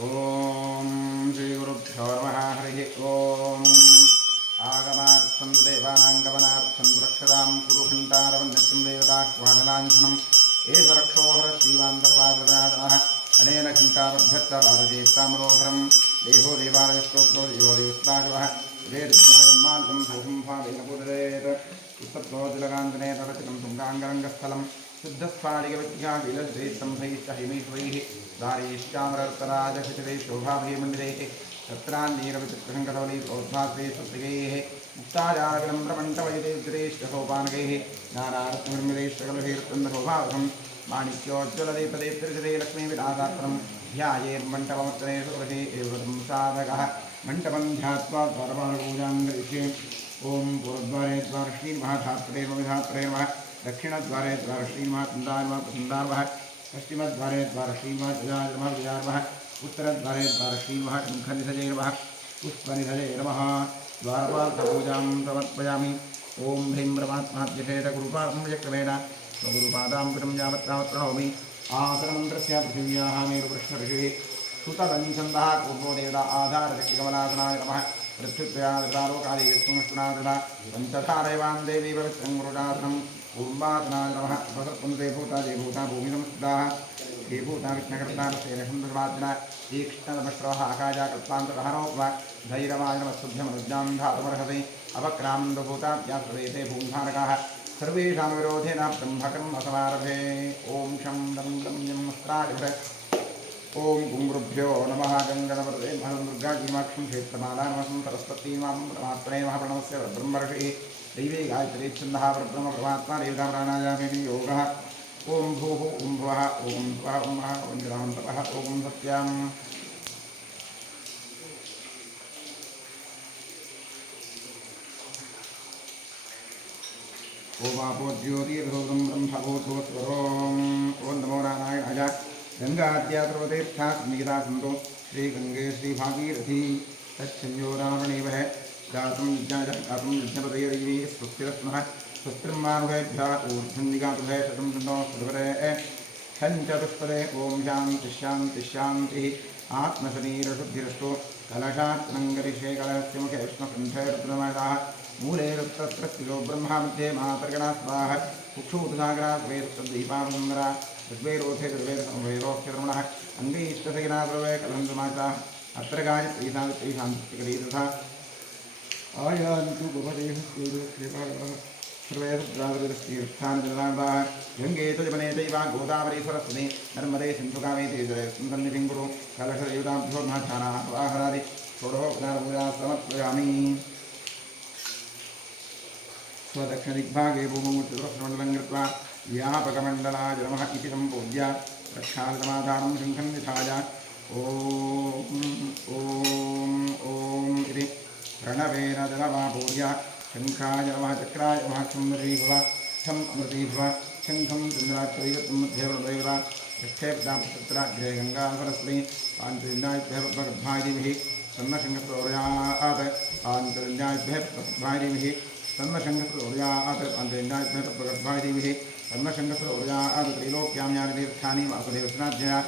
ओम श्री गुरुभ्यो नमः हरि ओम आगमार्थं देवानां रक्षतां कुरुघण्टारवन्यं देवताह्वानलाञ्छनम् एष रक्षोहर श्रीवान्तर्वासदानः अनेन घण्टामभ्यर्थवादजेत्तामरोहरं देहो देवालयस्तोत्रो देवो देवस्ताशिवः वेदज्ञानन्मार्गं भूमिं भावेन पूजयेत् उत्सप्तोतिलकान्तने तदचितं तुङ्गाङ्गरङ्गस्थलं शुद्धस्फाटिकविद्याविलज्जैस्तम्भैश्च हिमेश्वरैः दारीश्चामरतराजखचिते शोभाभयमण्डितैः तत्रान्नीरविचित्रशङ्करवली प्रोद्भास्ते सुप्रियैः मुक्ताजालविलम्ब्रमण्टवैदेश्वरेश्च सोपानकैः नानारत्ननिर्मितैश्चकलशैरत्नशोभावहं माणिक्योज्ज्वलदीपदेप्तिरिचते लक्ष्मीविलासात्रं ध्यायेर्मण्टपमत्तने सुरथे एव साधकः मण्टपं ध्यात्वा द्वारपालपूजां करिष्ये ओम पूर्वद्वारे द्वारश्री महाधात्रे विधात्रे नमः दक्षिणद्वारे द्वारश्री महाकुन्दाय नमः कुन्दाय पश्चिमद्वारे द्वारश्री महाविजाय नमः विजाय नमः उत्तरद्वारे द्वारश्री महाशङ्खनिधये नमः पुष्पनिधये नमः द्वारपालपूजां समर्पयामि ओम ह्रीं परमात्माद्यशेत गुरुपादं स्वगुरुपादां पुरं यावत् तावत् प्रणौमि आसनमन्त्रस्य पृथिव्याः मेरुपृष्ठऋषिः सुतदञ्छन्दः पूर्वो देवता आधारशक्तिकमलासनाय नमः पृथ्व्यादालोकादि विष्णुष्टुनाथदा पञ्चधारैवां देवी पवित्रं गुरुदासनं पूर्वासनाय नमः उपसर्पन्ते भूता देवभूता भूमिसंस्थिताः देवभूता विघ्नकर्तारस्येनसुन्दरवाचना तीक्ष्णतमश्रवः आकाशाकल्पान्तरहरोपा धैर्यवाय नमस्तुभ्यमनुज्ञां धातुमर्हसि अपक्रामन्दभूताभ्यासवेते भूमिधारकाः सर्वेषां विरोधेन ब्रह्मकर्म असमारभे ॐ शं दं दं यं स्त्राडिभे ओम गुरुभ्यो नमः गंगणपतये महं दुर्गाजीमाक्षं क्षेत्रमाला नमः सरस्वतीमां परमात्मने महाप्रणवस्य ब्रह्मर्षिः दैवे गायत्री छन्दः परब्रह्म परमात्मा देवताप्राणायामेन योगः ओम भूः ओम भुवः ओम स्वः ओम महः ओम जलान्तपः ओम सत्याम् ओम आपो ज्योतिर्भूतं ब्रह्मभूतोस्वरोम ओम नमो नारायणाय गंगाद्यातीर्थात् निगिता सन्तो श्री गंगे श्री भागीरथी तच्छंयोरावणेवः गातुं यज्ञपतये स्वस्तिरस्मः स्वस्तिर्मानुभेभ्यः ऊर्ध्वन्निगातुभे शतं शतो सर्वरे छञ्चतुष्पदे ओम शान्ति शान्ति शान्तिः आत्मशरीरशुद्धिरस्तु कलशात्मङ्गरिषे कलशस्य मुखे विष्णुकण्ठे रुद्रमयदाः मूले रुद्रस्थितो ब्रह्मा मध्ये मातर्गणा स्वाहा कुक्षुसागरा वेदीपावसुन्दरा ऋग्वेरोथे ऋग्वेदसमवेदोक्षरमणः अङ्गैष्टसगिनाद्रवे कलहन्तमाचाः अत्र गायत्री सावित्री शान्तिकरी तथा आयान्तु भवदेहस्येदोक्षेपाः सर्वे रुद्रावृतस्तीर्थानजलाः गङ्गे च जमने चैव गोदावरी सरस्वती नर्मदे सिन्धुकावेति जलसन्निधिं कुरु कलशदेवताभ्यो नाचानाः वाहरादि षोडशोपचारपूजा समर्पयामि स्वदक्षिणदिग्भागे भूमूर्तिदुरश्रमण्डलं कृत्वा व्यापकमण्डलाय नमः इति सम्पूज्य प्रक्षालसमाधानं शङ्खं निधाय ॐ इति प्रणवेन जलमापूर्य शङ्खाय नमः चक्राय नमः सुन्दरीभव छम् अमृतीभव शङ्खं चन्द्राक्षरैवतं मध्येवदेवता पृष्ठेभ्याग्रे गङ्गासरस्वती पाञ्चलिन्याभ्यः पद्मगर्भादिभिः सन्नशङ्खसौर्यात् पाञ्चलिन्याभ्यः पद्मगर्भादिभिः तन्नशङ्खसौर्यात् पाञ्चलिन्याभ्यः पद्मगर्भादिभिः तन्नशङ्खसौर्यात् त्रैलोक्यां यानि तीर्थानि वासुदेवस्नाध्याया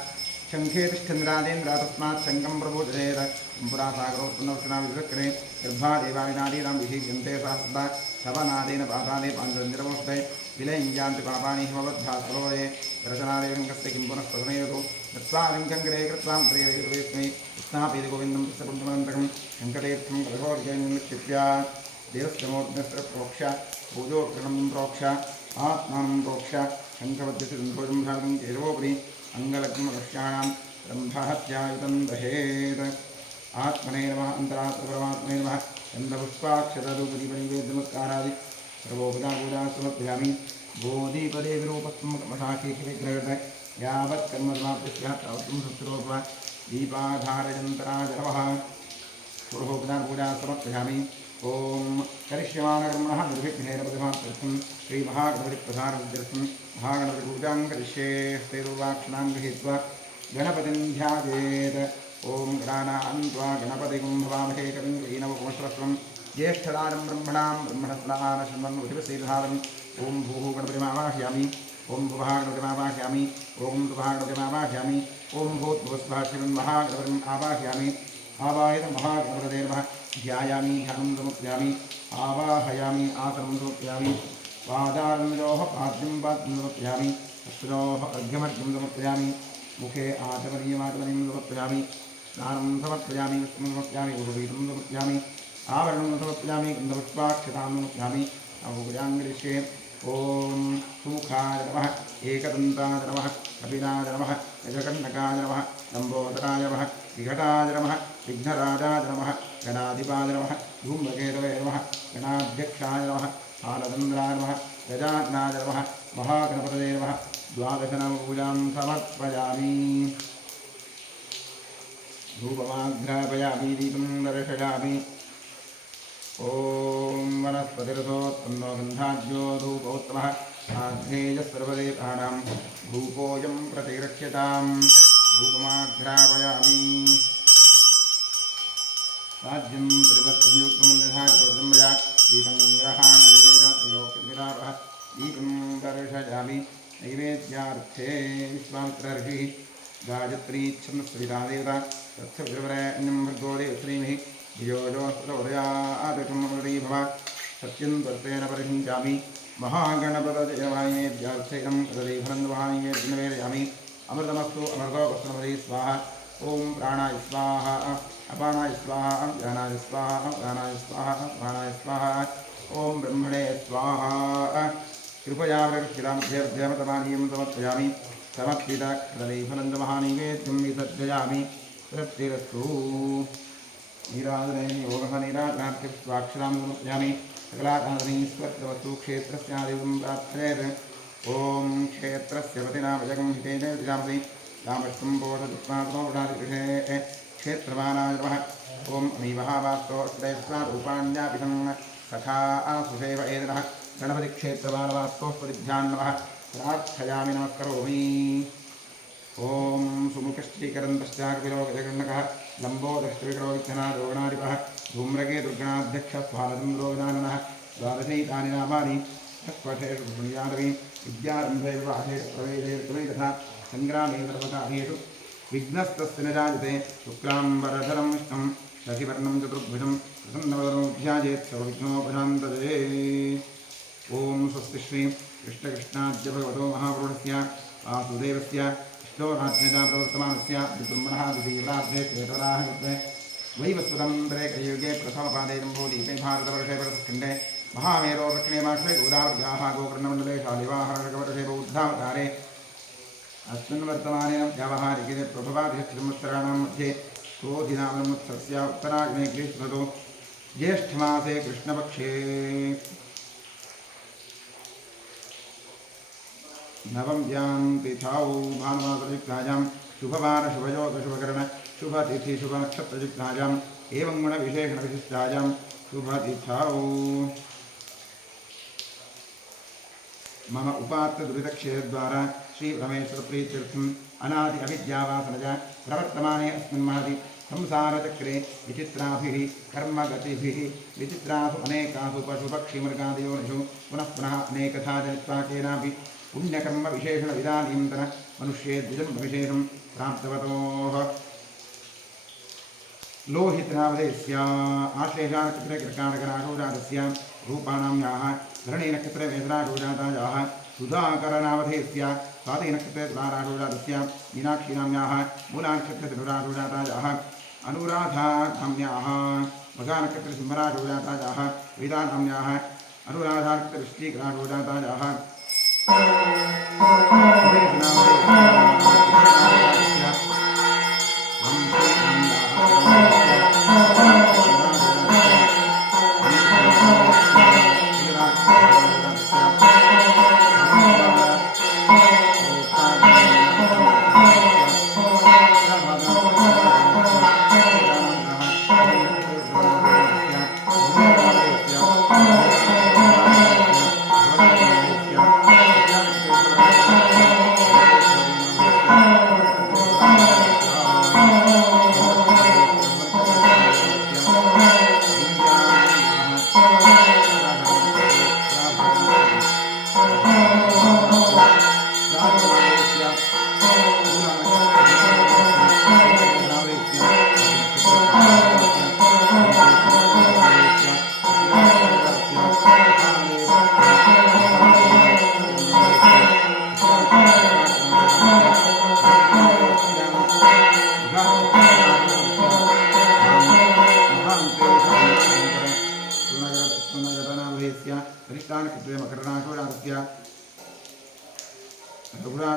शङ्खे तिष्ठन्द्रादेन्द्र तस्मात् शङ्खं प्रबोधयेत् पुरासागरोत्पन्नवचनाविचक्रे गर्भादेवादिनादीनां विधीयन्ते सहस्रदा शवनादेन पाताले पाञ्चलिन्दिरमोष्टे विलयञ्जान्ति पापानि हिमवद्भास्वरोये दर्शनादेशङ्कस्य किं पुनः प्रसनयतु यत्स्वालिङ्कङ्करे कृत्वां प्रेरयितुवेस्मै स्नापयति गोविन्दं पुस्तपुण्डमनन्तकं शङ्करेर्थं कलशोर्जयन्निक्षिप्य देवस्य मूर्धस्य प्रोक्ष पूजोक्रणं प्रोक्ष आत्मानं प्रोक्ष शङ्खवद्यस्य सन्तोषं भागं केशवोपरि अङ्गलग्नवक्ष्याणां ब्रह्महत्यायुतं दहेत् आत्मने नमः अन्तरात्मपरमात्मने नमः गन्धपुष्पाक्षतरूपदीपनिवेद्यमस्कारादि सर्वोपचारपूजा समर्पयामि बोधिपदे विरूपस्मशाखेशविग्रहः यावत् कर्मसमाप्तिः तावत्तं सत्सरोपा दीपाधारयन्तराय नमः षोडशोपचारपूजा समर्पयामि ओम करिष्यमाणकर्मणः निर्विघ्नेन प्रतिमाप्त्यर्थं श्रीमहागणपतिप्रसादसिद्ध्यर्थं महागणपतिपूजां करिष्ये हस्तेरुवाक्षणां गृहीत्वा गणपतिं ध्यायेत् ओम गणानान्त्वा गणपतिं भवामहे कविं क्लीनवपुंसरस्वं ज्येष्ठदानं ब्रह्मणां ब्रह्मणस्नानशन्वन् उदिवसेधारम् ओम भूः गणपतिमावाहयामि ओम भुवः गणपतिमावाहयामि ओम दुभागणपतिमावाहयामि ओम भूतभुवस्वः श्रीमन्महागणपतिम् आवाहयामि आवाहितं महागणपतये नमः ध्यायामि ध्यानं समर्पयामि आवाहयामि आसनं समर्पयामि पादारविन्दोः पाद्यं पाद्यं समर्पयामि हस्तयोः अर्घ्यमर्घ्यं समर्पयामि मुखे आचमनीयमाचमनीयं समर्पयामि स्नानं समर्पयामि विष्णुं समर्पयामि उर्वीतं समर्पयामि आवरणं समर्पयामि गन्धपुष्पाक्षतां समर्पयामि अभुजाङ्गलिष्ये ओम सुमुखाय नमः एकदन्ताय नमः कपिलाय नमः गजकर्णकाय नमः लम्बोदराय नमः विघटाय नमः विघ्नराजाय नमः गणाधिपाय नमः धूम्रकेतवे नमः गणाध्यक्षाय नमः आनदन्द्राय नमः गजाननाय नमः महागणपतये नमः द्वादशनामपूजां समर्पयामि धूपमाघ्रापयामि दीपं दर्शयामि ओम वनस्पतिरसोत्पन्नो गन्धाढ्यो धूपोत्तमः आध्रेयः सर्वदेवानां धूपोऽयं प्रतिरक्ष्यताम् धूपमाघ्रापयामि राज्यं परिवर्तनयुक्तमन्यथाकृतमया दीपं ग्रहाणविशेषतिरोक्तिविलापः दीपं दर्शयामि नैवेद्यार्थे विश्वामित्रर्षिः गायत्री छन्दस्सविता देवता तत्सवितुर्वरेण्यं भर्गो देवश्रीमहि धियोजोस्तुतोदयादिकमृती भव सत्यं त्वत्तेन परिहिञ्चामि महागणपतजयवायेभ्यर्थैनं तदीफलन्दवाये दिनवेदयामि अमृतमस्तु अमृतोपस्तनमदे स्वाहा ओम प्राणाय स्वाहा अपानाय स्वाहा ज्ञानाय स्वाहा प्राणाय स्वाहा प्राणाय स्वाहा ओम ब्रह्मणे स्वाहा कृपया वृक्षितामध्यमतमानीयं समर्पयामि समर्पितदीफलन्दमहानैवेद्यं विसर्जयामि तृप्तिरस्तु नीराधने योगः नीराजनार्थ्य स्वाक्षरां समर्पयामि सकलाकादनीस्वर्गवस्तु क्षेत्रस्यादिवं प्रार्थयेत् ओम क्षेत्रस्य पतिनामजगं हितेन विरामति रामष्टं बोधदुष्मात्मोपदादिगृहे क्षेत्रमानाय नमः ओम अमीवहावास्तो अष्टैस्वारूपाण्यापितं सखा आसुषेव एदनः गणपतिक्षेत्रमानवास्तोस्पतिभ्यां नमः प्रार्थयामि नमस्करोमि ओम सुमुखश्चीकरन्तश्चाकपिलो गजगण्डकः लम्बोदश्चविकरो विघ्नादोगणाधिपः धूम्रके दुर्गणाध्यक्षस्वालचन्द्रो गजाननः द्वादशैतानि नामानि तत्त्वशेषु पुण्यादवि विद्यारम्भे विवाहेषु प्रवेशे तथा सङ्ग्रामे सर्वकार्येषु विघ्नस्तस्य न जायते शुक्लाम्बरधरं विष्णुं शशिवर्णं चतुर्भुजं प्रसन्नवदनं ध्यायेत् सर्वविघ्नोपशान्तये ओम स्वस्ति श्री कृष्णकृष्णाद्य भगवतो महापुरुषस्य वासुदेवस्य विष्णोराज्ञया प्रवर्तमानस्य विब्रह्मणः द्वितीयप्रार्थे केतवराहयुक्ते वैवस्वतन्त्रे कलियुगे प्रथमपादे जम्बूदीपे भारतवर्षे भरतखण्डे महामेरो दक्षिणे माक्षे गोदावृजाः गोकर्णमण्डले शालिवाहर्षवर्षे बौद्धावतारे अस्मिन् वर्तमानेन व्यावहारिके प्रभवादिशत्संवत्सराणां मध्ये क्रोधिनामसस्य उत्तरायणे ग्रीष्मऋतौ ज्येष्ठमासे कृष्णपक्षे नवम्यां तिथौ भानुमासयुक्तायां शुभवार शुभयोग शुभकरण शुभतिथि शुभनक्षत्रयुक्तायाम् एवं गुणविशेषणविशिष्टायां शुभतिथौ मम उपात्तदुरितक्षेत्रद्वारा श्रीपरमेश्वरप्रीत्यर्थम् अनादि अविद्यावासनया प्रवर्तमाने अस्मिन् महति संसारचक्रे विचित्राभिः कर्मगतिभिः विचित्रासु अनेकासु पशुपक्षिमृगादियोनिषु पुनः पुनः अनेकथा जनित्वा केनापि पुण्यकर्म विशेषण विदानीन्तन मनुष्ये द्विजन्म विशेषं प्राप्तवतोः लोहितनामधेयस्य आश्लेषानक्षत्रे कर्काटकराशोजातस्य रूपाणां याः धरणीनक्षत्रे मेषराशोजातायाः सुधाकरनामधेयस्य स्वातिनक्षत्रे तुलाराशोजातस्य मीनाक्षीनां याः मूलानक्षत्रे धनुराशोजातायाः अनुराधानाम्याः मघानक्षत्रे सिंहराशोजातायाः वेदानाम्याः अनुराधानक्षत्रे वृश्चिकराशोजातायाः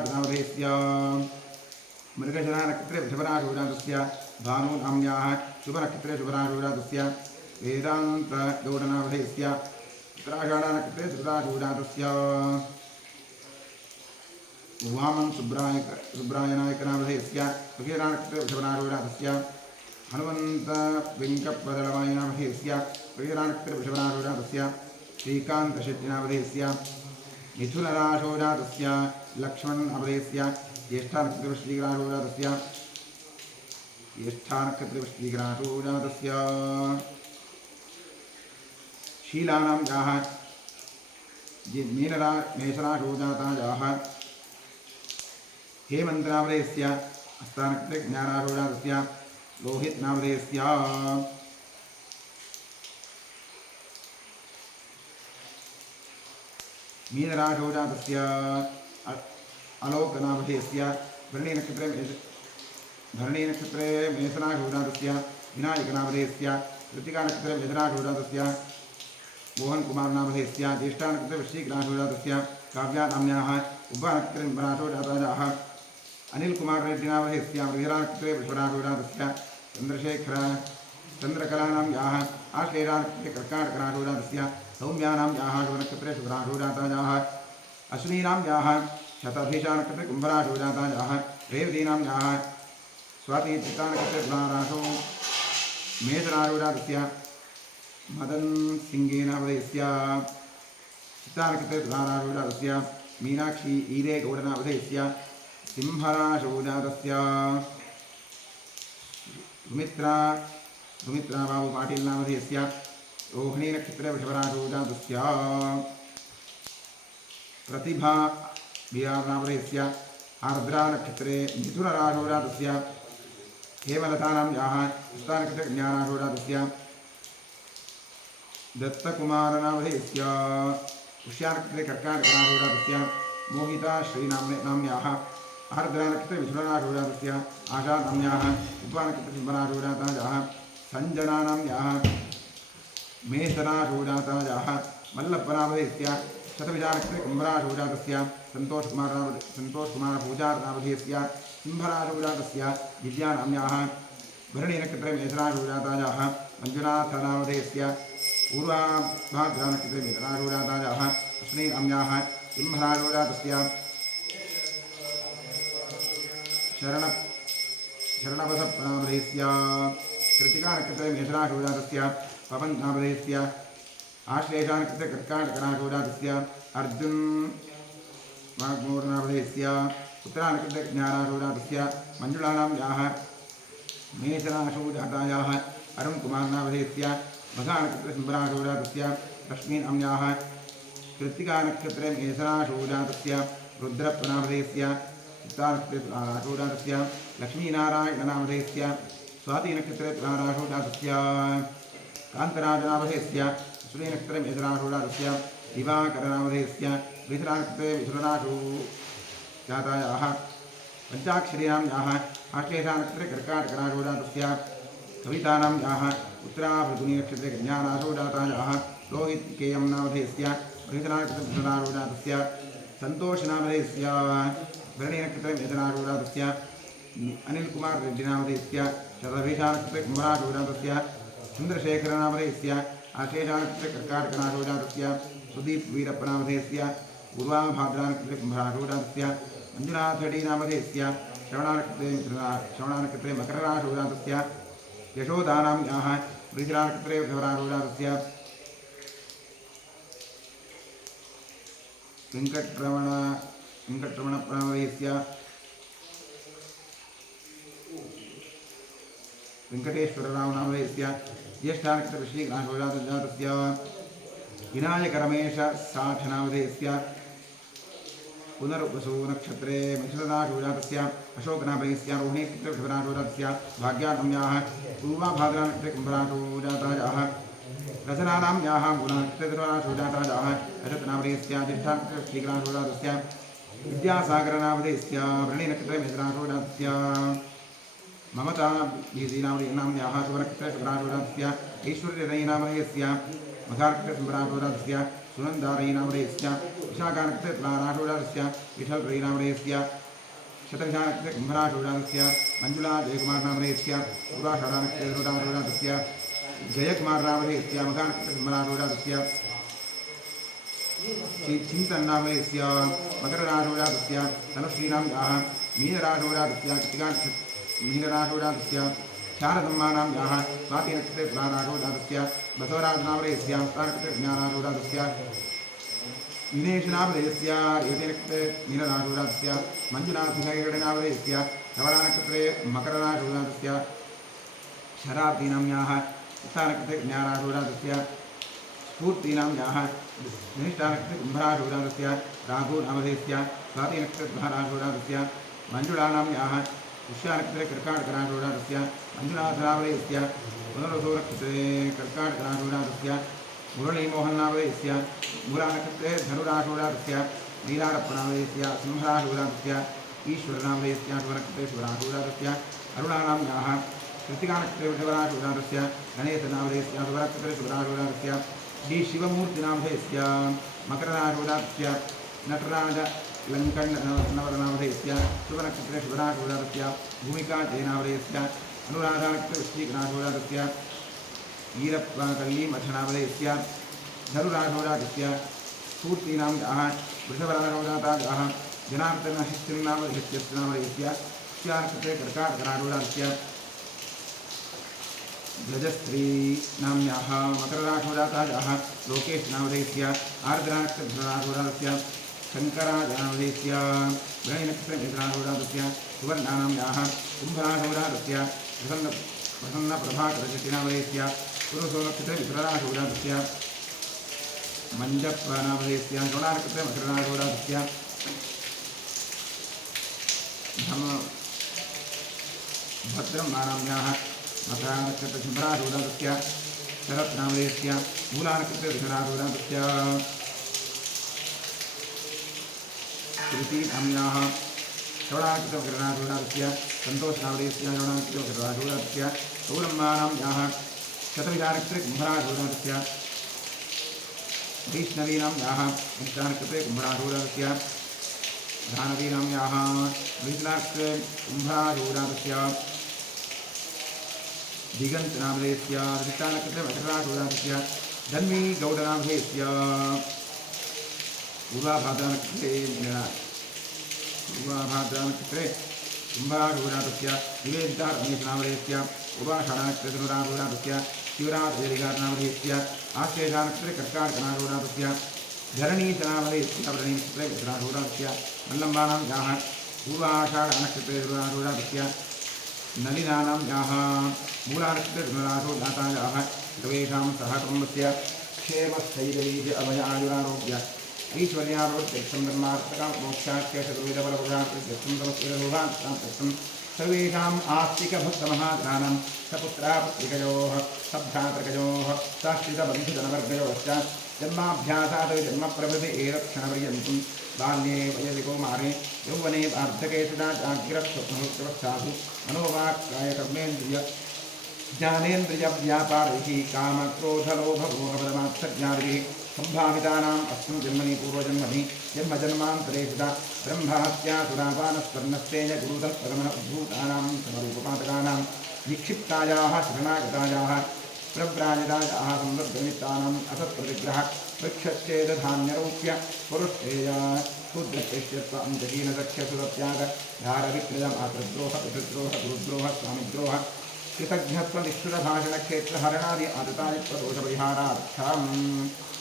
नामधेयस्य मृगशिरा नक्षत्रे वृषभराशोजातस्य भानुनाम्न्याः शुभनक्षत्रे शुभराशोजातस्य वेदान्तगौडनामधेयस्य उत्तराषाढा नक्षत्रे सुराशोजातस्य वामन सुब्रायनायकनामधेयस्य सुखीरा नक्षत्रे वृषभराशोजातस्य हनुमंत वेंकटप्रदलवायनामधेयस्य सुखीरा नक्षत्रे वृषभराशोजातस्य श्रीकान्तशेट्टिनामधेयस्य मिथुनराशोजातस्य लक्ष्मण अवधेयस्य ज्येष्ठानक्षत्रवृश्चिकराशोजातस्य शीलानां याः मेषराशोजातायाः हेमन्तनामधेयस्य हस्तानक्षत्रे ज्ञानाशोजातस्य लोहितनामधेयस्य मीनराशोजातस्य अलोकनामधेयस्य भरणीनक्षत्रे मेषराशोजातस्य विनायकनामधेयस्य कृत्तिकानक्षत्रे मेषराशोजातस्य मोहनकुमारनामधेयस्य ज्येष्ठानक्षत्रे वृश्चिकराशोजातस्य काव्यानाम्न्याः उभयनक्षत्रे राशोजातायाः अनिलकुमाररेड्डिनामधेयस्य मृगशिरानक्षत्रे वृषभराशोजातस्य चन्द्रकलानां याः आश्लेषानक्षत्रे कर्काटकराशोजातस्य सौम्यानां याः शुभनक्षत्रे शुभराशोजातायाः अश्विनीनां याः शतभिषानक्षत्रे कुम्भराशोजातायाः रेवतीनां याः स्वातिचित्तानक्षत्रे तुलाराशो मेषराशोजातस्य मदन सिंहेनामधेयस्य चित्तानक्षत्रे तुलाराशोजातस्य मीनाक्षी ईरेगौडनामधेयस्य सिंहराशोजातस्य सुमित्रा बाबू पाटिलनामधेयस्य रोहिणीनक्षत्रे वृषभराशोजातस्य प्रतिभा बिहारनामधेयस्य आर्द्रानक्षत्रे मिथुनराशोजातस्य हेमलतानां याः हस्तानक्षत्रे कन्याराशोजातस्य दत्तकुमारनामधेयस्य पुष्यानक्षत्रे कर्काटकराशोजातस्य मोहिता श्रीनाम्न्याः आर्द्रानक्षत्रे मिथुनराशोजातस्य आशानाम्न्याः उपनक्षत्रे सिंहराशोजातायाः सञ्जनानां याः मेषराशोजातायाः मल्लप्पनामधेयस्य शतभिषानक्षत्रे कुम्भराशोजातस्य सन्तोषकुमारपूजारनामधेयस्य सिंहराशोजातस्य दिव्यानाम्न्याः भरणीनक्षत्रे मेषराशोजातायाः मञ्जुनाथनामधेयस्य पूर्वाभाद्रानक्षत्रे मेषराशोजातायाः अश्विनीनाम्न्याः सिंहराशोजातस्य शरणबसप्पनामधेयस्य कृत्तिकानक्षत्रे मेषराशोजातस्य पवननामधेयस्य आश्लेषानक्षत्रे कर्काटकराशोजातस्य अर्जुन वाग्मोरनामधेयस्य उत्तरानक्षत्रे ज्ञानाशोजातस्य मञ्जुलानां याः मेषराशोजातायाः अरुणकुमारनामधेयस्य मघानक्षत्रे सिंहराशोजातस्य रश्मीनाम्न्याः कृत्तिकानक्षत्रे मेषराशोजातस्य रुद्रप्पनामधेयस्य चित्तानक्षत्रे तुलाराशोजातस्य लक्ष्मीनारायणनामधेयस्य स्वातिनक्षत्रे तुलाराशोजातस्य कान्तराजनामधेयस्य अश्विनीनक्षत्रे मेषराशोजातस्य दिवाकरनामधेयस्य वृषरानक्षत्रे मिथुनराशोजातायाः पञ्चाक्षरीणां याः आश्लेषानक्षत्रे कर्काटकराशोजातस्य कवितानां याः उत्तराभृगुनिनक्षत्रे कन्याराशोजातायाः लोहितकेयम्नामधेयस्य वृषरानक्षत्रे मिथुनराशोजातस्य सन्तोषनामधेयस्य भरणीनक्षत्रे मेषराशोजातस्य अनिलकुमाररेड्डिनामधेयस्य शतभिषानक्षत्रे कुम्भराशोजातस्य चन्द्रशेखरनामधेयस्य आश्लेषानक्षत्रे कर्काटकराशोजातस्य सुदीपवीरप्पनामधेयस्य पूर्वाभाद्रानक्षत्रे कुम्भराशोजातस्य मञ्जुनाथरेड्डिनामधेयस्य श्रवणानक्षत्रे मकरराशोजातस्य यशोदानां याः वृषरानक्षत्रे वृषभराशोजातस्य वेङ्कटरमणप्रामधेयस्य वेङ्कटेश्वररावनामधेयस्य ज्येष्ठानक्षत्रे वृश्चिकराशोजातस्य विनायकरमेशसाठनामधेयस्य पुनर्वसुनक्षत्रे मिथुनराशोजातस्य अशोकनामधेयस्य रोहिणीनक्षत्रे वृषभराशोजातस्य भाग्यानाम्न्याः पूर्वाभाद्रानक्षत्रे कुम्भराशोजातायाः रचनानां याः गुणानक्षत्रे धनुराशोजातायाः रजतनामधेयस्य ज्येष्ठानक्षत्रे वृश्चिकराशोजातस्य विद्यासागरनामधेयस्य भरणीनक्षत्रे मेषराशोजातस्य ममता शुभनक्षत्रे शुभराशोजातस्य ऐश्वर्यरयीनामधेयस्य मघानक्षत्रे शुभराशोजातस्य सुनन्दारयीनामरेस्य विशाखानक्षत्रे तुलाराषोडादस्य विठलरयीनामरेस्य शतविशानक्षत्रे कुम्भराषोडादस्य मञ्जुला जयकुमारनामरेस्य पूर्वाषाढानक्षत्रे जयकुमारनामरेस्य मघानक्षत्रे कुम्भराषोडादस्य चिन्तन्नामरेस्य मकरराषोडादस्य धनुश्रीनां याः मीनराषोडादस्य मीनराषोडादस्य शारदम्मानां याः स्वातिनक्षत्रे तुलाराषोडादस्य बसवराजनामरेस्य हस्तानक्षत्रे ज्ञानाषोडादस्य विनेशनामरेस्य एतेनक्षत्रे मीनराषोडादस्य मञ्जुनाथनामरेस्य धवलानक्षत्रे मकरराषोडादस्य शराब्दीनां याः उत्थानक्षत्रे ज्ञानाषोडादस्य स्फूर्तीनां याः निष्ठानक्षत्रे कुम्भराषोडादस्य राघोनामधेस्य स्वातिनक्षत्रधाराषोडादस्य मञ्जुलानां याः पुष्यानक्षत्रे कर्काटकराषोडादस्य मञ्जुनाथनामधेस्य पुनरसोनक्षत्रे कर्काटकराषोडादस्य मुरलीमोहन्नामधेस्य मूलानक्षत्रे धनुराषोडादस्य नीलारप्पनामधेस्य सिंहराषोडादस्य ईश्वरनामधेस्य शुभनक्षत्रे शुभराषोडादस्य अरुणानां याः कृतिकानक्षत्रे वृषभराषोडादस्य गणेशनामधेस्य शुभनक्षत्रे शुभराषोडादस्य श्री शिवमूर्तिनामधेस्य मकरराषोडादस्य नटराज लङ्कण्णवरनामधेस्य शुभनक्षत्रे शुभराषोडादस्य भूमिका जयनामधेस्य अनुराधानक्षत्रे वृश्चिकराषोडादस्य ईरप्पकल्लीमठनामधेस्य धनुराषोडादस्य स्फूर्तीनां याः वृषभराषोडातायाः जनार्दनहिस्त्रिनामधेस्य स्यानक्षत्रे कर्काटकराषोडादस्य गजस्त्री नाम्याः मकरराषोडातायाः लोकेशनामधेस्य आर्द्रानक्षत्रराषोडादस्य शङ्कराजनामधेस्य गणिनक्षत्रमित्राषोडादस्य सुवर्णानां याः कुम्भराषोडादस्य प्रसन्नप्रभाकरजटिनामधेस्य पुरुषोनक्षत्रे विप्रराषोडादस्य मञ्जप्पनामधेस्य श्रवणानक्षत्रे मकरराषोडादस्य भद्रं नाम्याः मकरानक्षत्रे शुभराषोडादस्य शरत्नामधेस्य मूलानक्षत्रे वृषराषोडादस्य कृतिनाम्याः श्रवणानक्षत्रे मकरराषोडादस्य सन्तोषनामधेस्य श्रवणानक्षत्रे मकरराषोडादस्य सौरम्भानां याः शतविशानक्षत्रे कुम्भराषोडादस्य वैष्णवीनां याः निष्ठानक्षत्रे कुम्भराषोडादस्य धानवीनां याः वैष्णानक्षत्रे कुम्भराषोडादस्य दिगन्तनामधेस्य निष्ठानक्षत्रे मकरराषोडादस्य धन्वी गौडनामधेस्य पूर्वाभाद्रानक्षत्रे कुम्भराषोडादस्य निवेदिता रमेशनामधेस्य पूर्वाषाढानक्षत्रे धनुराषोडादस्य शिवराजयरिगारनामधेस्य आश्लेषानक्षत्रे कर्काटकनाषोडादस्य धरणीशनामधेस्य वरणीनक्षत्रे वज्राषोडादस्य मल्लम्बानां याः पूर्वाषाढानक्षत्रे धनुराषोडादस्य नलिनानां याः मूलानक्षत्रे धनुराषोडातायाः सर्वेषां सह कुटुम्बस्य क्षेमस्थैर्यवीर्य अभयायुरारोग्य ऐश्वर्यारोग्यं धर्मार्थकां मोक्षाख्यशतुर्विधबलपुरुषार्थं समस्तं सर्वेषाम् आस्तिकभक्तमहाज्ञानं सपुत्रापुत्रिकयोः सभ्रातृकयोः साक्षितबन्धुजनवर्गयोश्च जन्माभ्यासादपि जन्मप्रभृति एरक्षणपर्यन्तं बाल्ये वयसि कौमारे यौवने वार्धके तदा जाग्रत्स्वप्नवत्साधु मनोवाक्कायकर्मेन्द्रिय ज्ञानेन्द्रियव्यापारैः कामक्रोधलोभमोहपरमात्सज्ञादिभिः सम्भावितानाम् अस्मिन् जन्मनि पूर्वजन्मनि जन्मजन्मान्तरे सदा ब्रह्महत्यासुरापानस्वर्णस्तेज गुरुतत्परमभूतानां समरूपपातकानां विक्षिप्तायाः शरणागतायाः प्रव्राजितायाः संवर्धनिमित्तानाम् असत्प्रतिग्रह वृक्षश्चेदधान्यरोप्य पुरुष्टेय शूद्रपेश्यत्व अञ्जलीनदक्षसुरत्याग धारविक्रयमातृद्रोह पितृद्रोह गुरुद्रोह स्वामिद्रोह कृतज्ञत्वनिष्ठुरभाषणक्षेत्रहरणादि आदतायत्वदोषपरिहारार्थं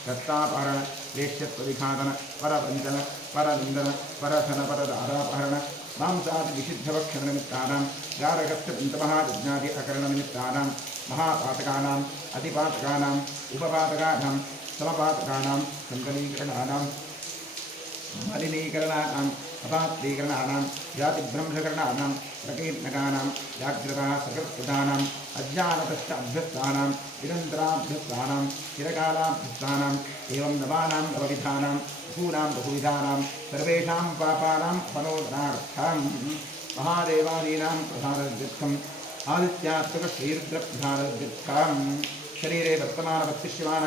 दत्तापहरण प्रेष्यत्वविघातन परवञ्चन परनिन्दन परधन परदारापहरण मांसादिविशुद्धभक्षणनिमित्तानां गारगस्थपञ्चमहायज्ञादि अकरणनिमित्तानां महापातकानाम् अतिपातकानाम् उपपातकानां समपातकानां सङ्कलीकरणानां मलिनीकरणानाम् अपात्रीकरणानां जातिभ्रंशकरणानां प्रकीर्णकानां जाग्रतः सकृत्कृतानाम् अज्ञानतश्च अभ्यस्तानां निरन्तराभ्यस्तानां चिरकालाभ्यस्तानाम् एवं नवानां नवविधानां बहूनां बहुविधानां सर्वेषां पापानां फलोदनार्थं महादेवादीनां प्रधानव्यर्थम् आदित्यात्मकश्रीरुद्रप्रधानव्यर्थं शरीरे वर्तमानवत्तिष्यमान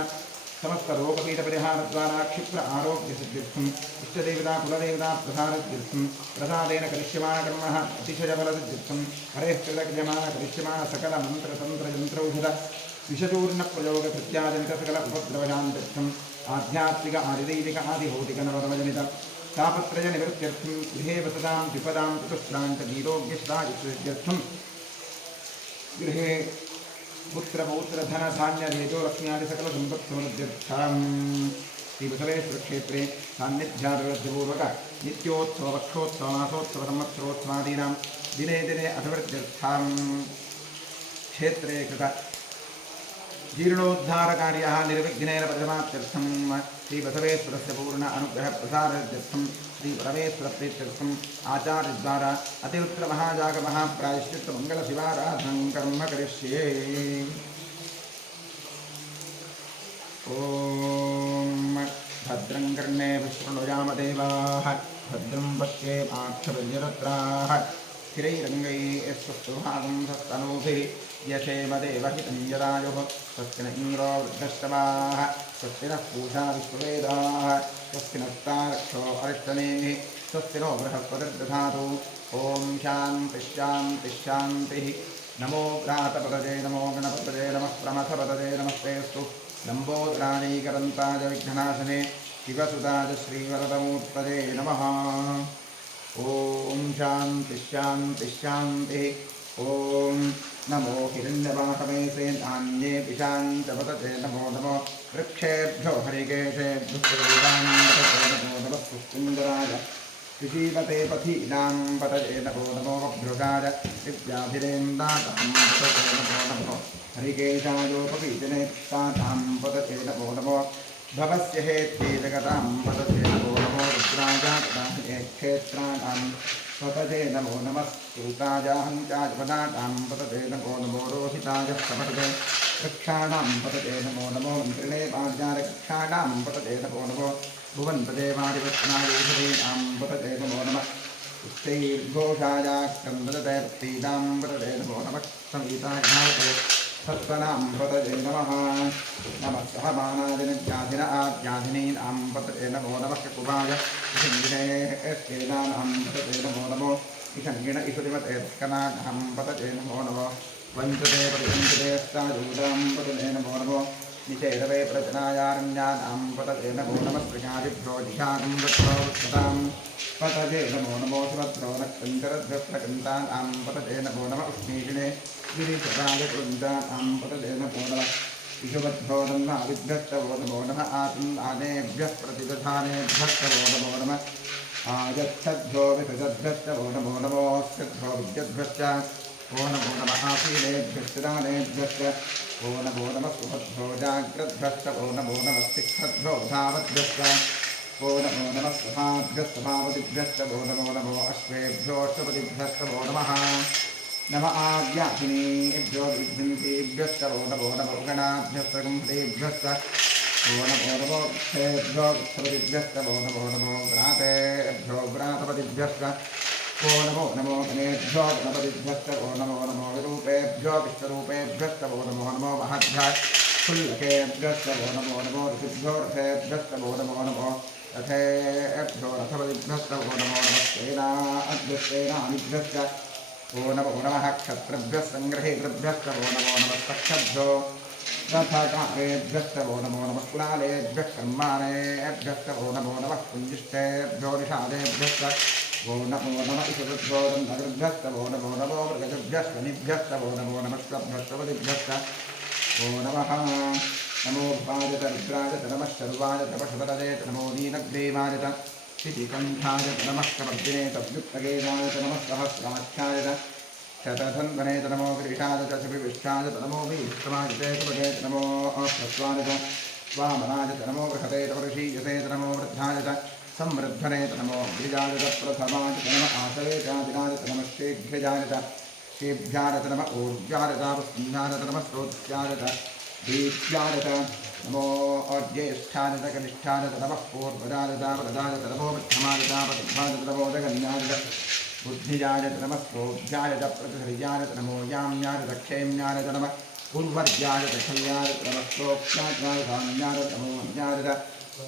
समस्त रोगपीठ परिहार द्वारा क्षिप्र आरोग्य सिद्ध्यर्थम इष्टदेवता कुलदेवता प्रसादसिद्ध्यर्थम प्रसादेन करिष्यमाण कर्म अतिशय बल सिद्ध्यर्थम हरेः कृतज्ञमान करिष्यमाण सकल मंत्र तंत्र यंत्रौषध विषचूर्ण प्रयोग कृत्याजनित सकल उपद्रवशान्त्यर्थम आध्यात्मिक आदिदैविक आदिभौतिक नवरमजनित तापत्रय निवृत्त्यर्थम गृहे वसतां विपदां चतुष्टान्त वीरोग्यश्रायुष्यर्थम गृहे पुत्र पौत्र धन धान्य रेजो लक्ष्म्यादि सकल संपत् समृद्ध्यर्थम श्री बसवेश्वर क्षेत्रे सान्निध्यादिपूर्वक नित्योत्सव वक्षोत्सव मासोत्सव संवत्सरोत्सवादीनां दिने दिने अभिवृद्ध्यर्थम क्षेत्रे कृत जीर्णोद्धारकार्यः निर्विघ्नेन परिसमाप्त्यर्थं श्री बसवेश्वरस्य पूर्ण अनुग्रह प्रसारार्थं श्री परमेश्वर प्रीत्यर्थम् आचार्यद्वारा अतिरुद्र महाजाग महाप्रायश्चित्त मंगल शिवाराधनं कर्म करिष्ये। ओम भद्रं कर्णेभिः शृणुयाम देवाः भद्रं पश्येमाक्षभिर्यजत्राः स्थिरैरङ्गैः स्वस्तुभागं सस्तनूभिः यशेमदेवहितं यदायुः स्वस्ति न इन्द्रो वृद्धश्रवाः स्वस्ति नः पूषा विश्ववेदाः स्वस्ति नस्तारक्षो अरिष्टनेमिः स्वस्ति नो बृहस्पतिर्दधातु ॐ शान्तिः शान्तिः शान्तिः। नमो व्रातपतये नमो गणपतये नमः प्रमथपतये नमस्तेऽस्तु लम्बोदराणीकरन्ताय विघ्ननाशने शिवसुताय श्रीवरदमूर्तये नमः। ॐ शान्तिः शान्तिः शान्तिः। ॐ नमो हिरण्यवाहवेशे नान्ये पिशाञ्चपतये नमो नमो वृक्षेभ्यो हरिकेशेभ्यो नमो नमः पुष्पिन्दराय ऋषीपते पथीनां पतये नमो नमो वभ्रुषाय दिव्याभिरेन्दातां पतये नमो नमो हरिकेशायोपवीजनेत्तां पतये नमो नमो भवस्य हेत्ये जगतां पतये नमो नमो रुद्राजातये क्षेत्राणां पतये नमो नमः सूताजाहञ्चाजपदानां पतये नमो नमो रोहिताय समर्पते कक्षाणां पतये नमो नमो मन्त्रिणे पाञ्चारकक्षाणां पतये नमो नमो भुवन्तदेवादिवत्नायूषधीनां पतये नमो नमः उच्चैर्घोषायाक्रन्दते भक्तीनां पतये नमो नमः संहिताय सत्त्वनां पतये नमः नमः सहमानादिनव्याधिन आद्याधिनीनां पतये नमो नमः कुमाय इषङ्गिणेनां पतये नमो नमो इषङ्गिण इषुदिमतेऽस्कनां पतये नमो नमो वञ्चते परिवञ्चतेऽस्तायूदां पतये नमो नमो निषेधवे प्रचनायारण्यानां पतये नमो नमः स्त्रियादिभ्यो दिशां वृक्षोत्सतां पतये नमो नमो सुभद्रो नक्षत्रप्रकन्तानां पतये नमो नमः उष्णीषिणे गिरिशताय कृन्दानां पतये नमो नमः इषुभद्रो नन्नादिभ्यस्तवो नमो नमः आत्मानेभ्यः प्रतिदधानेभ्यः तवो नमो नमः आयच्छद्भ्यो विसजद्भ्यस्तवो नमो नमो स्थिद्भ्यो विद्यद्भ्यश्च ओ नमो नमः आसीनेभ्यश्चिदानेभ्यश्च ओ नमो नमः सुभद्भ्यो जाग्रद्भ्यश्च ओ नमो नमः तिष्ठद्भ्यो धावद्भ्यश्च ओ नमो नमः स्वभाभ्यस्तभावतिभ्यश्च ओ नमो नमो अश्वेभ्योऽष्टपतिभ्यश्च ओ नमः नम आज्ञाहिनीभ्यो विद्यन्तेभ्यश्च ओ नमो नमो गणाभ्यश्च गुंफतेभ्यश्च ओ नमो नमो क्षेभ्यो वृक्षपतिभ्यश्च ओ नमो नमो व्रातेभ्यो व्रातपतिभ्यश्च ओ नमो नमो गणेभ्यो गणपतिभ्यश्च ओ नमो नमो विरूपेभ्यो विश्वरूपेभ्यश्च ओ नमो नमो महद्भ्यः क्षुल्लकेभ्यश्च ओ नमो नमो ऋषिभ्यो रथेभ्यश्च ओ नमो नमो रथेभ्यो रथपतिभ्यश्च ओ नमो नमः सेनाभ्यश्च ओ नमो नमः क्षत्रभ्यः सङ्ग्रहेतृभ्यश्च ओ नमो नमः पक्षभ्यो रथकारेभ्यश्च ओ नमो नमः कुलालेभ्यः कर्माणेभ्यश्च ओ नमो नमः कुञ्जिष्टेभ्यो निषादेभ्यश्च ओ नमो नमः ईश्वरभ्यो रन्धकृभ्यश्च ओ नमो नमो मृगजभ्यश्च ओ नमो नमः श्वभ्यश्वपतिभ्यश्च ओ नमः नमो भाजत रुद्राय नमः शर्वाय पशुपतये नमो दीनग्रीवाय शितिकण्ठाय नमः कवर्जिने तद्युक्तगेदाय नमः सहस्राख्याय शतधन्वने नमो गिरीशाय च शिविष्ठाय नमो भीष्माय नमो अश्वत्वाय वामनाय नमो बृहते ऋषीयसे नमो वृद्धाय संवृद्धने नमो गिरिजाय प्रथमाय नम आशवे चादिनाय नमः शीघ्रजाय शेभ्याय नमः ऊर्जाय पुष्ण्याय नमः श्रोत्याय दीप्याय नमो ज्येष्ठाय कनिष्ठाय नमः पूर्वजाय वरदाय नमो प्रथमाय पतिभाय नमो जगन्याय बुद्धिजाय नमः श्रोभ्याय प्रतिहृयाय नमो याम्याय क्षेम्याय नमः उर्वर्याय खल्याय नमस्तोक्षाय धान्याय नमो अन्याय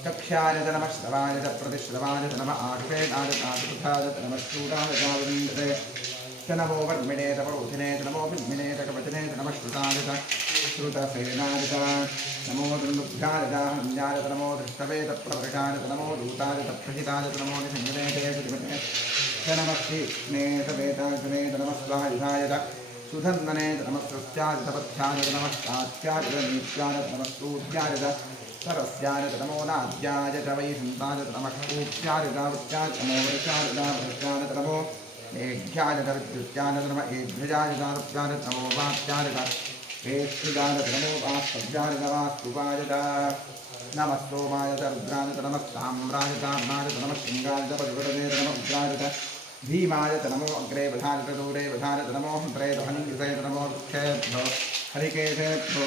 कक्ष्याय नमः श्रवाय प्रतिश्रवाय नमः आकृतेनाय तातुथाय नमः शूराय जावृन्दते च नमो वर्मिणे तपरोधिने च नमो विद्मिने कवचने च नमः श्रुताय श्रुतसेनाय नमो दुर्लुभ्याय अन्याय नमो दृष्टवे तत्प्रवृषाय नमो दूताय तत्प्रहिताय नमो निसंगने देवतिमते च नमस्ते तवेताय नमः स्वायुधाय सुधन्वने नमस्कृत्याय तपथ्याय नमस्तात्याय नीत्याय नमस्तूत्याय सरस्याय नमो नाद्याय च वैशन्ताय नमः कूप्याय दावत्याय नमो वर्षाय दावत्याय नमो मेघ्याय विद्युत्याय नमः एभ्यजाय दावत्याय नमो वात्याय वेक्षुजाय नमो वास्तव्याय नमस्तुपाय नमस्तोमाय रुद्राय नमस्ताम्राय ताम्राय नमः शृङ्गाय परिवरदे नमः उग्राय भीमाय नमो अग्रे वधाय दूरे वधाय नमो हन्त्रे हनिकृते नमो वृक्षेभ्यो हरिकेशेभ्यो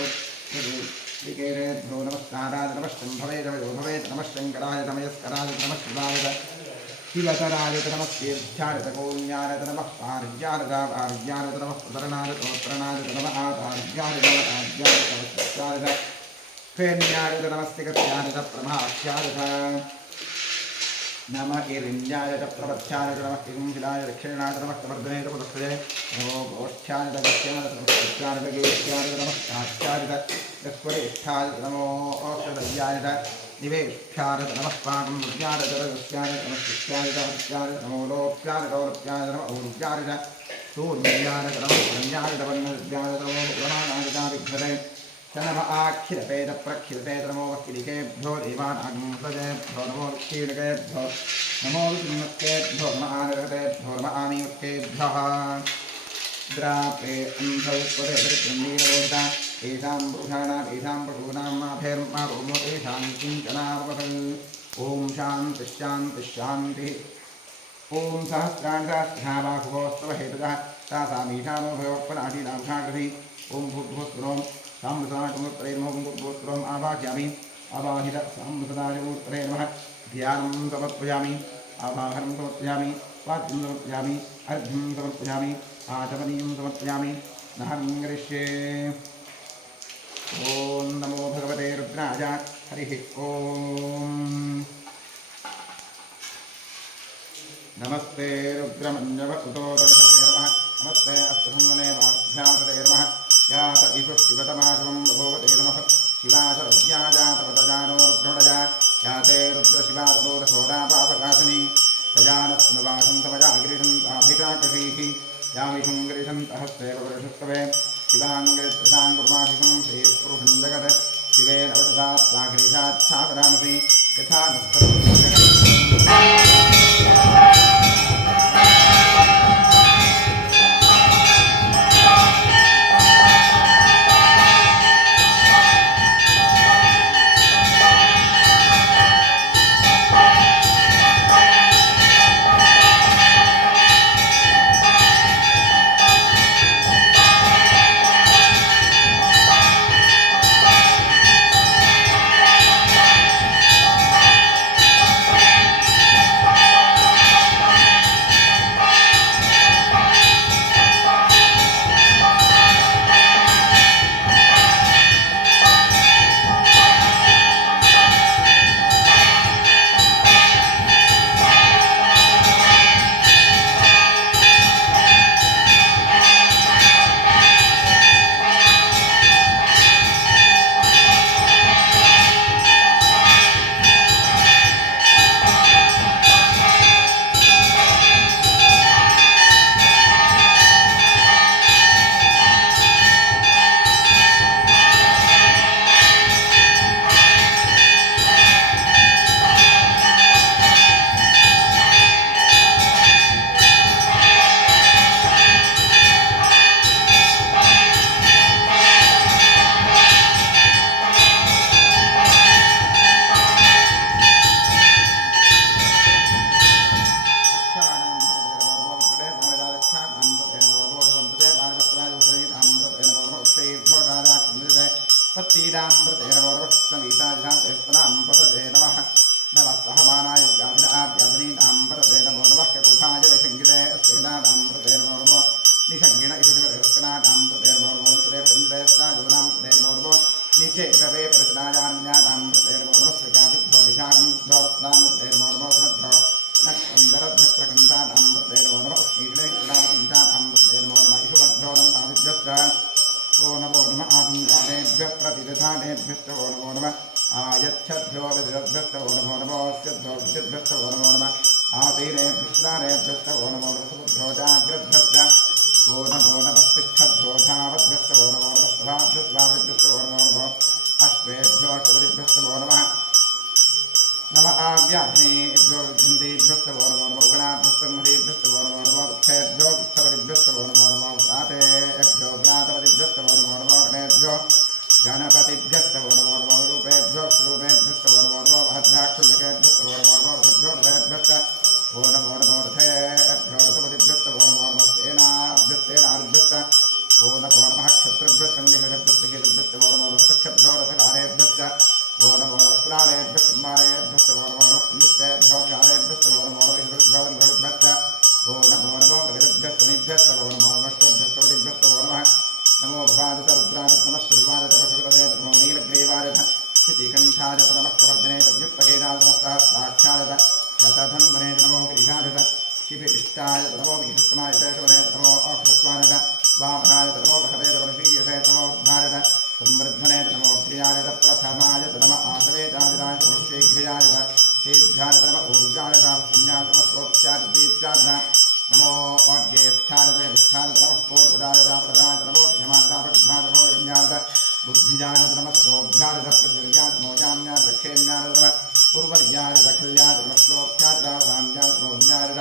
श्रीकेरेभ्यो नमस्काराय नमः शम्भवे भवेत् नमः शङ्कराय नमस्कराय नमः शिवाय शिवतराय नमः तीर्थ्याय कोल्याय नमः पार्याय भार्याय नमः प्रतरणाय तोत्रणाय नमः आधार्याय नमः आद्याय नमस्काराय फेन्याय नमस्तिकत्याय प्रभाख्याय नमः इरिन्द्याय प्रपथ्याय नमः किंशिलाय दक्षिणाय नमः कवर्धने पुरस्कृते नमो गोष्ठ्याय दक्षिणाय नमः गेष्ट्याय नमः काष्ठ्याय दक्ष्वरेष्ठाय नमो औषधव्याय निवेष्ठ्याय नमः पाकं दरस्याय नमः शिष्याय दहस्याय नमो लोप्याय गौरप्याय नमः ऊर्जाय सूर्याय नमः संज्ञाय वन्नव्याय नमो प्रमाणाय विघ्नते नमः आखिलपेद प्रखिलते नमो वकिलिकेभ्यो देवानागंसजेभ्यो नमो क्षीणकेभ्यो नमो विष्णुकेभ्यो नमः आनरतेभ्यो नमः आमीकेभ्यः द्रापे अंधौपदे परिक्रमीरवोदा एषां पुरुषाणाम् एषां पशूनां माभेर्मा रोमो एषां किञ्चनावपतन् ॐ शान्तिः शान्तिः शान्तिः ॐ सहस्राण्डास्यावाहुवोस्तव हेतुतः तासामीशानो भयोत्पनाशीलाभ्याकृति ॐ भूर्भुवस्वरों साम्बुसदाकुमुत्तरेर्मोकुमुत्तरोम् आवाह्यामि आवाहित साम्बुसदाकुमुत्तरे नमः ध्यानं समर्पयामि आवाहनं समर्पयामि वाद्यं समर्पयामि अर्घ्यं समर्पयामि आचमनीयं समर्पयामि नहं करिष्ये ॐ नमो भगवते रुद्राय हरिः ॐ नमस्ते रुद्रमन्यवसुतो दर्शनेर्मः नमस्ते अस्तुभङ्गने वाभ्यातरेर्मः यात इषु शिवतमाशवं भगवते नमः शिवाशरव्याजातपतजानो रुद्रमणजा याते रुद्रशिवातनोरसोदापापकाशिनी तजानस्तनुवासं तमजा गिरिशन्ताभिषाकशीः यामिषं गिरिशन्तहस्ते पुरुषस्तवे शिवाङ्गिरित्रसां कुर्माशिकं श्रीपुरुषं जगत् शिवेन वदसात् सागिरिशाच्छापरामसि यथा निशंगिण पंचे रवे प्रसनायान्यानां प्रतेर्मोर्मस्विकाभिभ्यो दिशागुभ्यो प्रतेर्मोर्मोर्मभ्यो नक्षन्दरभ्यप्रकन्तानां प्रतेर्मोर्म उष्णीले क्रीडावकिन्तानां प्रतेर्मोर्म इषुमद्भ्योदं ताभिभ्यश्च ओ नमो नमः आदिन्दानेभ्यः प्रतिदधानेभ्यश्च ओ नमो नमः आयच्छद्भ्यो विदभ्यश्च ओ नमो नमः अस्यभ्यो विदिभ्यश्च ओ नमो नमः आसीनेभ्यश्च ओ नमो नमः सुभ्यो जाग्रद्भ्यश्च ओ नमो नमस्तिष्ठद्भ्यो धावद्भ्यश्च ओ नमो नमः स्वाभ्यस्वामिभ्यश्च ओ नमो नमः अश्वेभ्यो अष्टपदिभ्यश्च ओ नमः नमः आव्याघ्नेभ्यो हिन्देभ्यश्च वो नमो नमः उगणाभ्यश्च महेभ्यश्च वो नमो नमः वृक्षेभ्यो वृक्षपतिभ्यश्च वो नमो नमः व्रातेभ्यो व्रातपतिभ्यश्च वो नमो नमः गणेभ्यो गणपतिभ्यश्च वो नमो नमः रूपेभ्यो स्वरूपेभ्यश्च वो नमो नमः महद्भ्याक्षुल्लकेभ्यश्च वो नमो नमः रथेभ्यो रथेभ्यश्च वो नमो नमो रथेभ्यो रथपतिभ्यश्च वो नमो नमः सेनाभ्यश्चेनादिभ्यश्च वो नमो नमः क्षत्रिभ्यः संघेभ्यश्च वो नमो नमः सख्यभ्यो रथकारेभ्यश्च वो नमो नमः पुराणेभ्यश्च कुमारेभ्यश्च वो नमो नमः नित्येभ्यो चारेभ्यश्च वो नमो नमः ईश्वरभ्योभ्यश्च वो नमो नमः गजभ्यश्च शनिभ्यश्च वो नमो नमः अष्टभ्यश्च वदिभ्यश्च वो नमः नमो भवादित रुद्रादित नमः शर्वादित पशुपतये नमो नीलग्रीवादित क्षितिकण्ठाय नमः कवर्धने व्युत्पकेनाय नमः सहस्राक्षाय शतधन्वने नमो गिरिशाय शिभिष्टाय नमो विष्टमाय शोणे नमो अक्षस्वाय वामनाय नमो बृहते वर्षीयसे नमो उद्धाय संवर्धने नमो क्रियाय प्रथमाय नमः आसवेताय नमः शीघ्राय शीघ्राय नमः ऊर्जाय संज्ञाय नमः स्रोत्याय दीप्याय नमो ज्येष्ठाय विष्ठाय नमः पूर्वजाय प्रदाय नमो यमाय प्रधाय नमो यज्ञाय बुद्धिजाय नमः श्लोभ्याय प्रतिर्याय नमो जाम्याय दक्षेण्याय नमः पूर्वर्याय दखल्याय नमः श्लोभ्याय साम्याय नमो ज्ञाय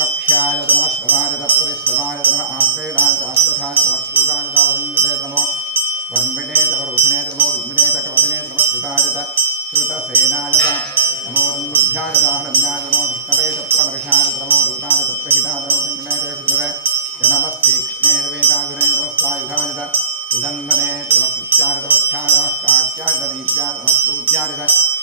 कक्ष्याय नमः श्रवाय प्रतिश्रवाय नमः आश्रयणाय आश्रथाय नमः शूराय नमः वर्मिणे तव रोचने नमो विद्मिने तकवचने नमः श्रुताय श्रुतसेनाय नमो तन्मुभ्याय हरण्याय नमो विष्णवे तप्रमर्षाय नमो दूताय तप्रहिताय नमो सिंहणे जनमस्तीक्ष्णे वेदागुरे नमः स्वायुधाय सुधन्वने नमः शुच्याय तवच्छाय नमः काच्याय दीप्याय नमः पूज्याय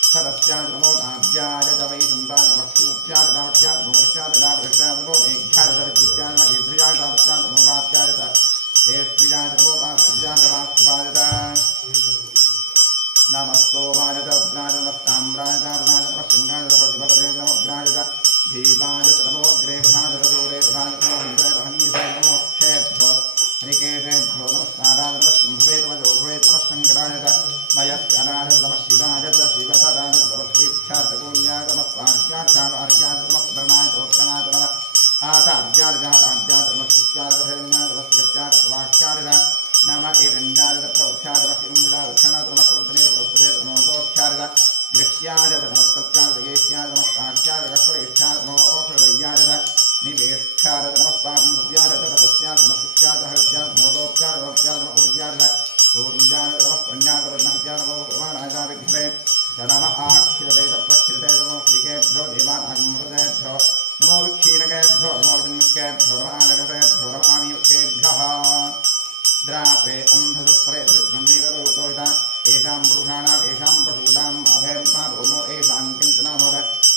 सरस्याय नमो नाद्याय वै सुन्दाय नमः कूप्याय दावट्याय नमो वर्षाय दावृष्याय नमो मेघ्याय विद्युत्याय नमः इन्द्रियाय दावट्याय नमो वात्याय तेष्विजाय नमो वासुजाय नमः सुभाय नमस्तोमाय उग्राय नमः ताम्राय दारुणाय नमः सिंहाय नमः पशुपतये नमः उग्राय भीमाय नमो अग्रेभ्याय दूरे प्रधाय नमो हिन्द्राय हनीसाय नमो क्षेभ्यो हरिकेशेभ्यो नमस्काराय नमः शम्भवे नमः जोभवे नमः शङ्कराय मयस्कराय नमः शिवाय शिवतराय नमः श्रीभ्याय गोल्याय नमः स्वार्याय आर्याय नमः प्रणाय तोत्रणाय नमः आचार्याय आद्याय नमः शिष्याय नमः नमस्कृत्याय वाक्याय नमः हिरण्याय प्रवक्ष्याय नमः किमुलाय लक्षणाय नमः प्रवर्तने प्रवक्ष्ये नमः गोष्ठ्याय दृष्ट्याय नमस्कृत्याय देश्याय नमः काच्याय गस्वरेष्ठ्याय नमः औषधय्याय निवेष्ठ्याय नमः स्वागम्भव्याय रथस्याय नमः शुक्याय हृद्याय नमो लोक्याय लोक्याय नमः ऊर्जाय ऊर्जाय नमः पुण्याय वर्णहत्याय नमो प्रमाणाय विघ्ने नमः आक्षिरते प्रक्षिरते नमो श्रीकेभ्यो देवानागमृतेभ्यो नमो विक्षीणकेभ्यो नमो जन्मकेभ्यो नमः आनगतेभ्यो नमः आनीकेभ्यः द्रापे अंधसस्त्रे दृग्गन्धीररूपोषा येषां पुरुषाणाम् येषां पशूनाम् अभयर्मा रोमो येषां किञ्चनामोद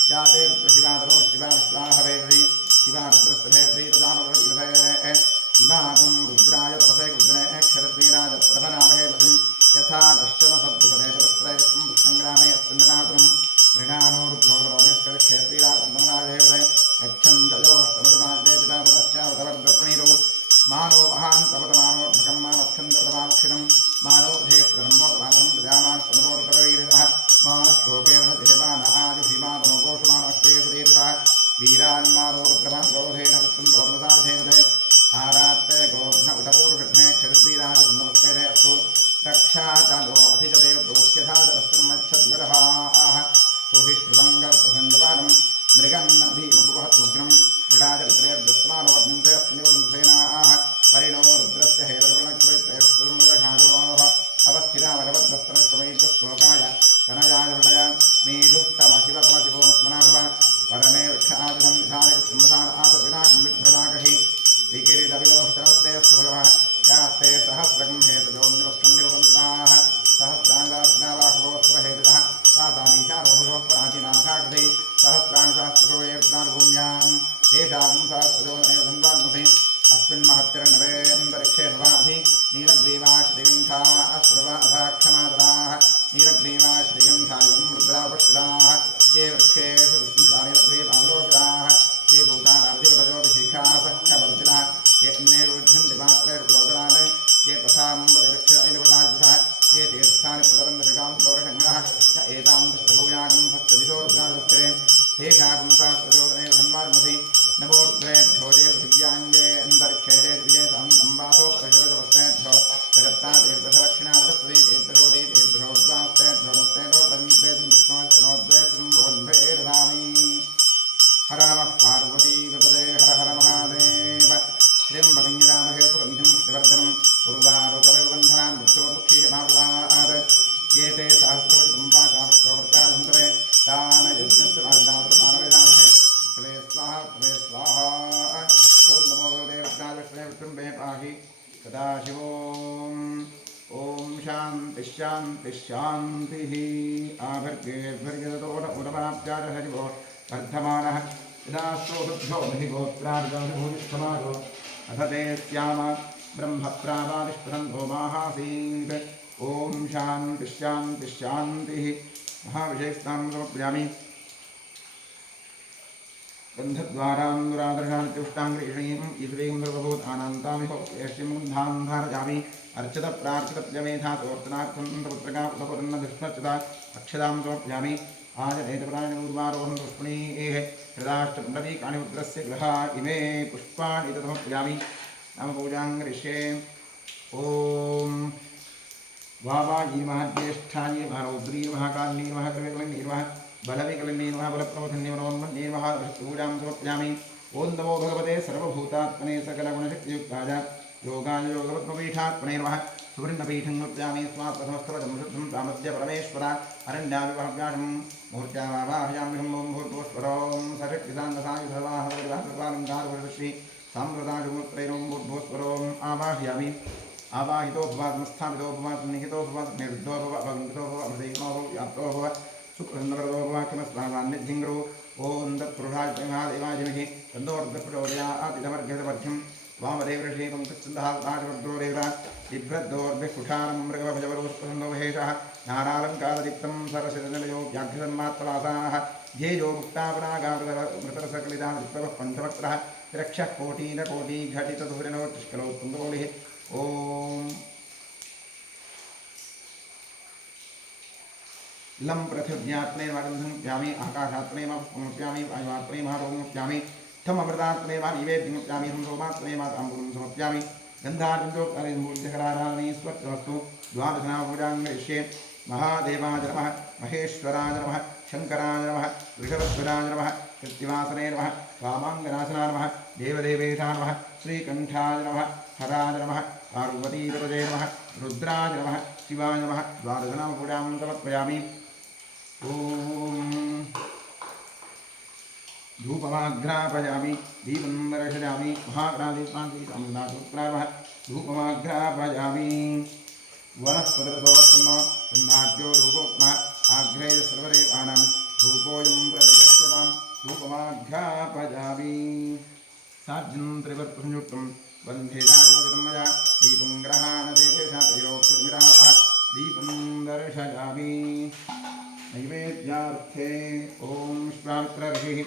जाते रुद्रशिवादरो शिवा विश्वाहवेषि शिवा रुद्रस्त्रे रुदानवृते इमागुं रुद्राय तपसे कृतने क्षरद्वीराज प्रभनामहे वशं यथा दश्यमसद्विपदे तत्रयस्तं पुष्टङ्ग्रामे अस्मिन्नातुं मृणानो रुद्रो रोमेश्वर क्षेत्रीराजन्नमराजेवदे यच्छन्तयोस्तमतुनाजते पिता तदस्यावतवर्गप्रणीरो मानो महान् तपतमानोऽर्धकं मानोक्षन्दपदमाक्षिणं मानो धेस्वरमोतमातरं प्रजामान् स्वनमोरुतरवीरितः मानश्लोकेन देवान आदिभिमानो गोषमानश्वेश्वरीरितः वीरान्मानो रुद्रमानगोधेन पुत्रन्दोर्मसाधेवते आरात्ते गोघ्न उतपूर्वघ्ने क्षरद्वीराजसन्दमस्मेरे अस्तु रक्षा चालो अधिजदेव प्रोक्ष्यधादरश्रमच्छद्विरः आह सुहिष्णुसङ्गल्पसञ्जपानं मृगन्नधीमपुवहतुग्रं मृडाजलित्रेर्दस्मानोऽग्निन्ते अस्मिन्योगुंसेनाः परिणो रुद्रस्य हेतर्गणकृतैरस्तुमुद्रघाजोः अवस्थिरामगवद्दस्तनश्रमैकश्लोकाय तनयाय हृदय मेधुस्तमशिवतमशिवो स्मनाभव परमे विक्षादिनं विधानकृष्णमसाण आसर्विनाकमिभ्रदाकहि विकिरीटविलोष्टनस्ते सुभगवः यास्ते सहस्रगं हेतजोन्निवस्कन्निवन्ताः सहस्राङ्गास्नावाहवोऽस्वहेतजः तासामीशानोभगवः प्राचीनाखाकृते सहस्राणि सहस्रशोयेर्पुरानुभूम्यां येषां सहस्रजोनमेव धन्वात्मसे अस्मिन्महत्यर्णवेऽन्तरिक्षे भवाधि नीलग्रीवाश्रिकण्ठा अश्रवा अथाक्षमातराः मे पाहि सदाशिवोम। ओम शांति शांति शांति। आभर्गेर्भर्गतो उरमाप्यार हरिभो वर्धमानः यदास्तोभ्यो महि गोत्रार्गानुभूतिष्ठमानो अथ ते स्याम ब्रह्मप्रावादिष्पदन्तो माहासीत्। ओम शांति शांति शांति। महाविषयस्तां समर्पयामि। गन्धद्वारान्दुरादर्शान्त्युष्टाङ्गीषणीं ईश्वरीं सर्वभूतानान्तामिहो यष्टिं गन्धां धारयामि। अर्चित प्रार्चितप्यमेधा सोर्चनार्थं पुत्रका उपपन्नधिष्णच्युता अक्षदां समर्पयामि। आजनेतपरायणूर्वारोहं पुष्पणीः हृदाष्टपुण्डरीकाणि रुद्रस्य गृहा इमे पुष्पाणि समर्पयामि। नाम पूजां करिष्ये। ओम वावायी नमः ज्येष्ठाय नमः रौद्री नमः काली नमः कृवेकलिन्ये नमः बलविकलिन्ये नमः बलप्रवधन्ये नमोन्मन्ये नमः पूजां समर्पयामि। ओं नमो भगवते सर्वभूतात्मने सकलगुणशक्तियुक्ताय योगाय योगपद्मपीठात्मने नमः। सुवर्णपीठं समर्पयामि। स्वात्मसमस्तवदं शुद्धं सामर्थ्य परमेश्वर अरण्याविवाहव्यासं मुहूर्त्यावाहयामि। भूर्भुवस्वरों सशक्तिसाङ्गसायुधवाहवरदालङ्कारवरश्री साम्प्रदायमुत्रैरं भूर्भुवस्वरों आवाहयामि। आवाहितो भव संस्थापितो भव सन्निहितो भव निर्दो भव अभङ्गितो भव अमृतेनो भव व्याप्तो भव सुखसन्दवरदो भव किमस्मान्निधिङ्गरो। ओं तत्पुरुषाय महादेवाय धीमहि तन्नोर्ध्वप्रचोदयात्। वामदेवऋषि पङ्कजन्दहाद्वाजवद्रोरेव बिभ्रद्दोर्भिकुठारं मृगभजवरोस्पन्दो महेशः नानालङ्कारदीप्तं सरसिजनिलयो व्याघ्रन्मात्रवासाः ध्येयो मुक्तापरागामृतरसकलिता विप्लवः पञ्चवक्त्रः तिरक्षः कोटिनकोटिघटितधुरिणो तिष्कलोत्तुङ्गोलिः। ओम लम पृथिव्यात्मने गन्धं प्यामि आकाशात्मने पुष्पमप्यामि वायुवात्मने महारोमप्यामि थम अमृतात्मने नैवेद्यमप्यामि हम सोमात्मने ताम्बूलं समर्पयामि। गन्धार्जुनोक्तारिमूर्तिकराराधनेश्वरस्तु द्वादशनापूजां करिष्ये। महादेवाय नमः महेश्वराय नमः शंकराय नमः वृषभध्वजाय नमः कृत्तिवासने नमः वामाङ्गनाशनाय नमः देवदेवेशाय नमः श्रीकण्ठाय नमः हराय नमः पार्वतीपतये नमः रुद्राय नमः शिवाय नमः। द्वादशनापूजां समर्पयामि। ओम धूपमाघ्रापयामि दीपं दर्शयामि। महागणाधिपान्तिसंदासूत्राय नमः धूपमाघ्रापयामि। वनस्पतिरसोत्पन्नो गन्धाढ्यो धूपोत्तमः आघ्रेय सर्वदेवानां धूपोऽयं प्रतिगच्छतां धूपमाघ्रापयामि। साज्यं त्रिवर्तसंयुक्तं वन्धेनायोजितं मया दीपं ग्रहाणदेशेषातिरोक्षमिरापः दीपं दर्शयामि। नैवेद्यार्थे ओम विश्वामित्र ऋषिः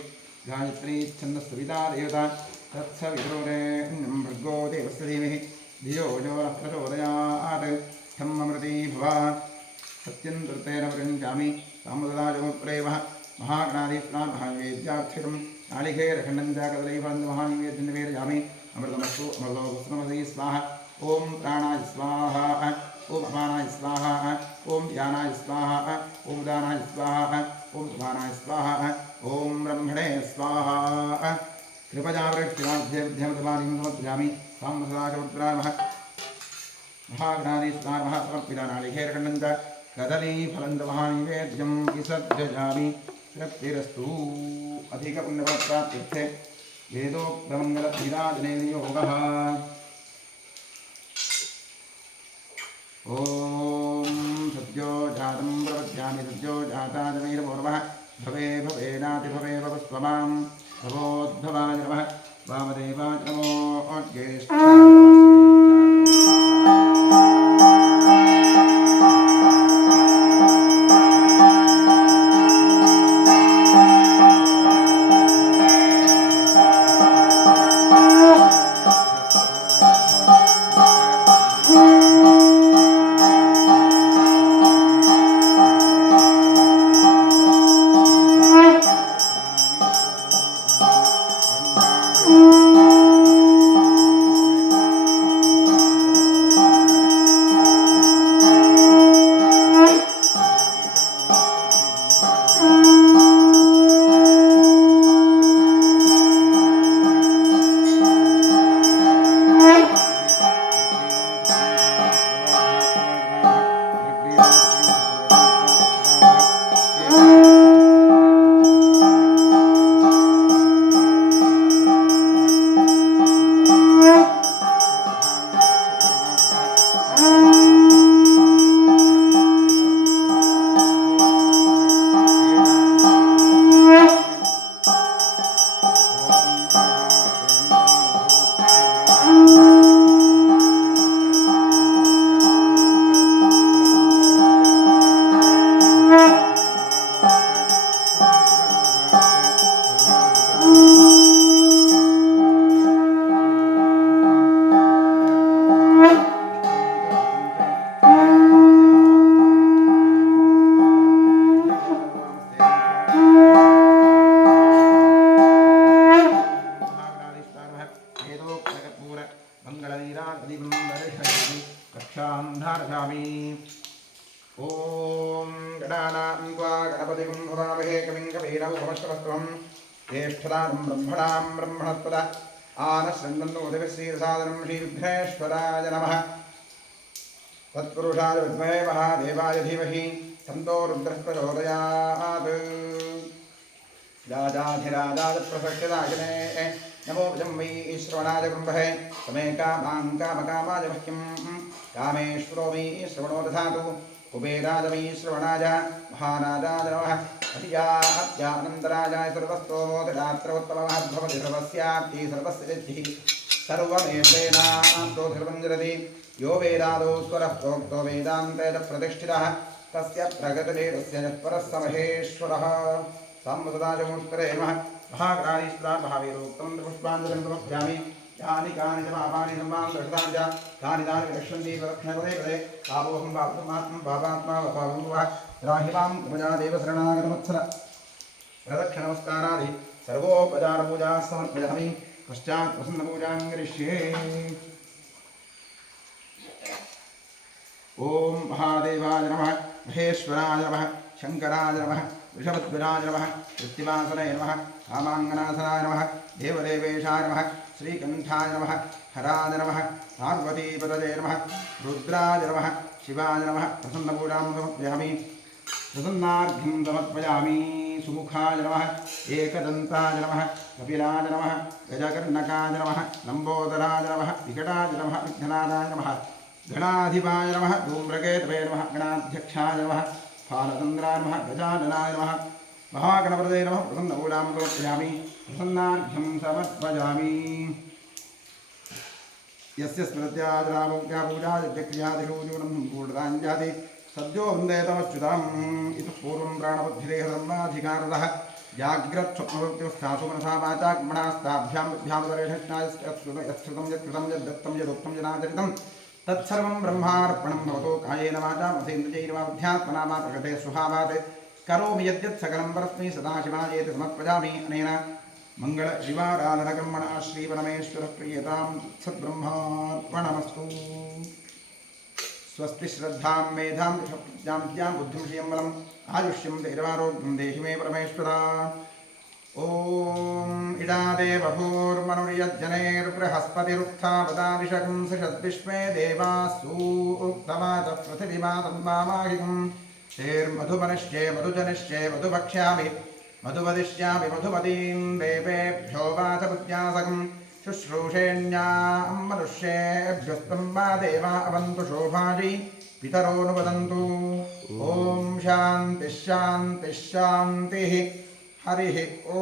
गायत्री छन्दस्सविता देवता तत्सवितुर्वरेण्यं भर्गो देवस्य धीमहि धियो यो नः प्रचोदयात्। स्थम् अमृती भव सत्यं तृतेन प्रयुञ्जामि सामददाजमुत्प्रेमः महागणाधीष्णान् महानिवेद्यार्थितं नालिकेरखण्डं च कदलीफलं महानिवेद्यं निवेदयामि। अमृतमस्तु अमृतोऽस्मदे स्वाहा। ओम प्राणाय स्वाहा ओम अपानाय स्वाहा ओम ध्यानाय स्वाहा ओम दानाय स्वाहा ओम समानाय स्वाहा ओम ब्रह्मणे स्वाहा। कृपयावृष्टिमाध्यमध्यमदवानीं समर्पयामि। साम्बसदाशपुत्राय नमः महागणाधीष्णाय नमः समर्पितानालिकेरखण्डं च कदलीफलं च महानिवेद्यं विसर्जयामि। तृप्तिरस्तु। अधिकपुण्यफलप्राप्त्यर्थे वेदोक्तमङ्गलभीराजनेन योगः। ओम सद्यो जातं प्रपद्यामि सद्यो जाताजमेरपूर्वः भवे भवेनाति भवे भवस्वमां भवोद्भवाय नमः वामदेवाय नमो ज्येष्ठाय ज्ञानैरादिवं दर्शयामि कक्षां धारयामि। ॐ गणानां त्वा गणपतिं भवामहे कविं कवीनामुपमश्रवस्त्वं ज्येष्ठराजं ब्रह्मणां ब्रह्मणस्पद आनश्रन्दन्नोदयश्रीसादनं श्रीविघ्नेश्वराय नमः। तत्पुरुषाय विद्महे महादेवाय धीमहि तन्नो रुद्रः प्रचोदयात्। राजाधिराजाय प्रसक्तिदायिने नमो वै श्रवणाय ब्रह्मणे तमे कामां कामकामाय मह्यं कामेश्वरो वै श्रवणो दधातु। कुबेराय वै श्रवणाय महाराजाय नमः। अत्यानन्दराजाय सर्वस्तोमोदरात्रोत्तमः भवति सर्वस्याप्ति सर्वस्य सिद्धिः सर्वमेवेनाप्तो सर्वञ्जरति। यो वेदादो स्वरः प्रोक्तो वेदान्ते च प्रतिष्ठितः तस्य प्रगतिरेतस्य यः परः स महेश्वरः। साम्बसदाचमूर्तये नमः। महाग्राणीश्वरा महावीरोक्तं पुष्पाञ्जलिं समर्पयामि। यानि कानि च पापानि सम्मां दृष्टानि च तानि तानि विनश्यन्ति प्रदक्षिणे पदे पापोऽहं पापमात्मं पापात्मा पापं वा राहिमां कुमजादेव शरणागतवत्सल। प्रदक्षिणनमस्कारादि सर्वोपचारपूजाः समर्पयामि। पश्चात् प्रसन्नपूजां करिष्ये। ॐ महादेवाय नमः। महेश्वराय नमः। शङ्कराय नमः। वृषभध्वजाय नमः। कृत्तिवासनाय नमः। कामाङ्गनासनाय नमः। देवदेवेशाय नमः। श्रीकण्ठाय नमः। हराय नमः। पार्वतीपतये नमः। रुद्राय नमः। शिवाय नमः। प्रसन्नपूजां समर्पयामि। प्रसन्नार्घ्यं समर्पयामि। सुमुखाय नमः। एकदन्ताय नमः। कपिलाय नमः। गजकर्णकाय नमः। लम्बोदराय नमः। विकटाय नमः। विघ्नादाय नमः। गणाधिपाय नमः। धूम्रकेतवे नमः। गणाध्यक्षाय नमः। फालचन्द्राय नमः। गजाननाय नमः। महागणपतये नमः। प्रसन्नपूजां समर्पयामि। प्रसन्नार्घ्यं समर्पयामि। यस्य स्मृत्याजरामोक्त्या पूजादिक्रियादिषु न्यूनं पूर्णताञ्जाति सद्यो वन्दे तमच्युतम्। इतः पूर्वं प्राणबुद्धिदेहधर्माधिकारतः जाग्रत्स्वप्नवृत्तिवस्थासु मनसा वाचा कर्मणास्ताभ्यां यत्श्रुतं यत्कृतं यद्दत्तं यदुक्तं यदाचरितं तत्सर्वं ब्रह्मार्पणं भवतो। कायेन वाचा मसेन्द्रियैर्वा बुद्ध्यात्मना वा प्रकृते स्वभावात् करोमि यद्यत् सकलं परस्मै सदाशिवायेति समर्पयामि। अनेन मङ्गलशिवाराधनकर्मणा श्रीपरमेश्वरप्रियतां सद्ब्रह्मार्पणमस्तु। स्वस्ति श्रद्धां मेधां प्रज्ञां विद्यां बुद्धिं श्रियं बलम् आयुष्यं धैर्यमारोग्यं देहि मे परमेश्वरा। ॐ इडादेवभूर्मनुर्यज्जनेर्बृहस्पतिरुक्थावदादिशकं सषद्विश्वे देवासूक्तवाच पृथिवीमातन्मामाहिकं शेर्मधुमनिश्चे मधुजनिश्चे मधुभक्ष्यामि मधुवदिष्यामि मधुमतीं देवेभ्यो वाचपुत्यासकं शुश्रूषेण्यां मनुष्येभ्यस्तं वा देवा अवन्तु शोभाजि पितरोऽनुवदन्तु। ॐ शान्तिः शान्तिः शान्तिः। हरिः ॐ।